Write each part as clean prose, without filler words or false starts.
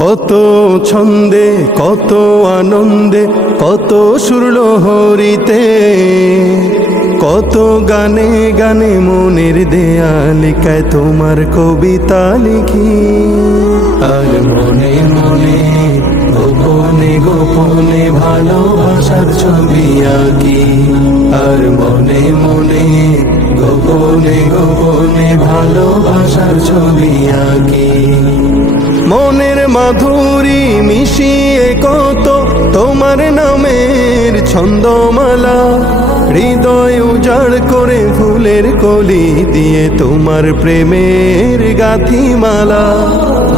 কত ছন্দে কত আনন্দে কত সুরলহরীতে কত গানে গানে মনের দেয়ালিকায় তোমার কবিতা লিখি। আর মনে মনে গোপনে গোপনে ভালোবাসার ছবি আঁকি। আর মনে মনে গোপনে গোপনে ভালোবাসার ছবি আঁকি। মনের মাধুরী মিশিয়ে কত তোমার নামের ছন্দমালা, হৃদয় উজাড় করে ফুলের কলি দিয়ে তোমার প্রেমের গাথিমালা।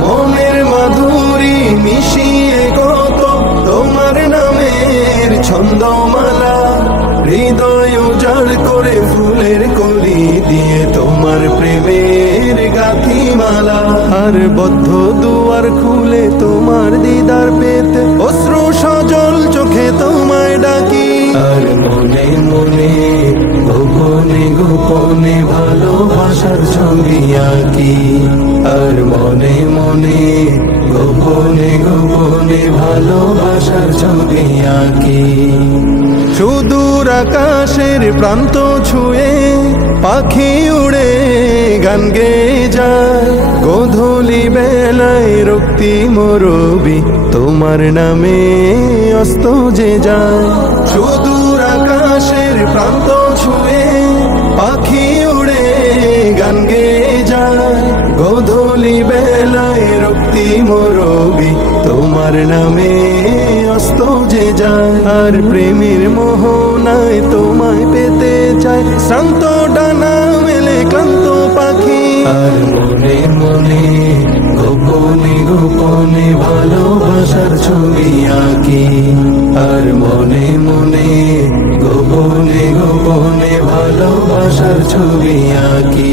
মনের মাধুরী মিশিয়ে কত তোমার নামের ছন্দমালা, হৃদয় উজাড় করে ফুলের কলি দিয়ে তোমার প্রেমের গাথিমালা। আর বদ্ধ দুয়ার খুলে তোমার দিদার পেতে অশ্রু সজল চোখে তোমায় ডাকি। আর মনে মনে গোপনে গোপনে ভালোবাসার ছবি আঁকি। আর মনে মনে গোপনে গোপনে ভালোবাসার ছবি আঁকি। সুদূর আকাশের প্রান্ত ছুঁয়ে পাখি উড়ে গান গেয়ে যায়, গোধূলি বেলায় রক্তিম রবি তোমার নামে অস্ত যে যায়। সুদূর আকাশের প্রান্ত ছুঁয়ে পাখি উড়ে গান গেয়ে যায়, গোধূলি বেলায় রক্তিম রবি তোমার নামে অস্ত যে যায়। আর প্রেমের মোহনায় তোমায় পেতে চায় শান্ত ডানা মেলে ক্লান্ত পাখি। আর মনে মনে গোপনে গোপনে ভালোবাসার ছবি আঁকি। আর মনে মনে গোপনে গোপনে ভালোবাসার ছবি আঁকি।